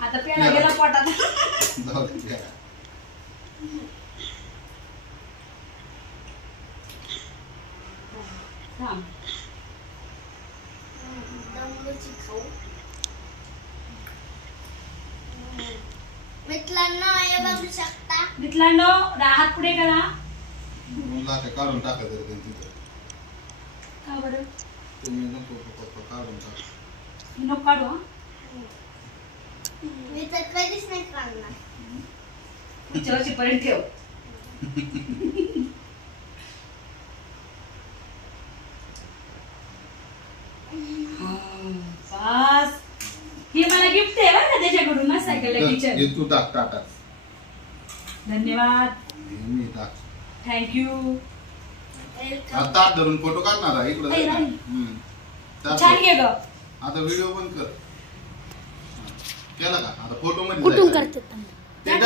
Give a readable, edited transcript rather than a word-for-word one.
आता पेढा गेला पोटात. मित्रांनो हात पुढे करा. काढून टाकायचं का बरं तुम्ही नको काढून टाका. नको काढू. मी तर कधीच नाही काढणार. पुढच्या पर्यंत ठेव. बस ही मला गिफ्ट आहे बरं का त्याच्याकडून ना सायकल किचन. तू टाक टाटा. धन्यवाद. मी टाक. थँक्यू. ताट धरून फोटो काढणार आहे इकडे. छान घे ग. आता व्हिडिओ बंद कर. केला का आता फोटो मध्ये कुठून करते ते